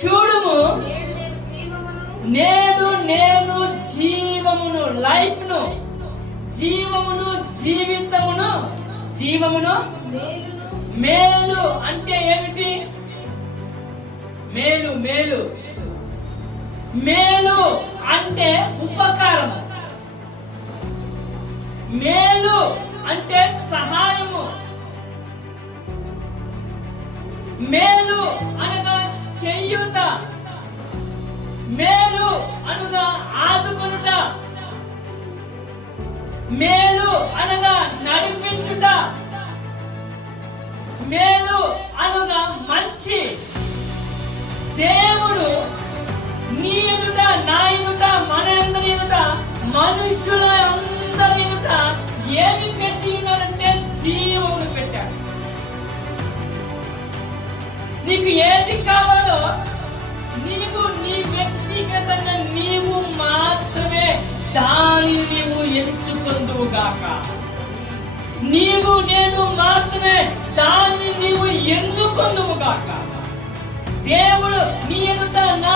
చూడుము, నేడు నేను జీవమును, లైఫ్ ను, జీవమును, జీవమును మేలు అంటే ఏమిటి? మేలు మేలు మేలు అంటే ఉపకారము, మేలు అంటే సహాయము, మేలు అనగా చేయుట, మేలు అనగా ఆదుకొనుట, మేలు అనగా నడిపించుట, మేలు అనగా మంచి. దేవుడు నీ ఎదుట, నా ఎదుట, మన అందరి ఎదుట, మనుషుల అందరి ఎదుట ఏమి పెట్టి ఉన్నాడంటే జీవమును పెట్టాడు. నీకు ఏది కావాలో నీవు నీ వ్యక్తిగతంగా నీవు మాత్రమే దానిని నీవు ఎంచుకొందువుగాక. నీవు నేను మాత్రమే దాన్ని నీవు ఎన్నుకొందువుగాక. దేవుడు నీ ఎదుట, నా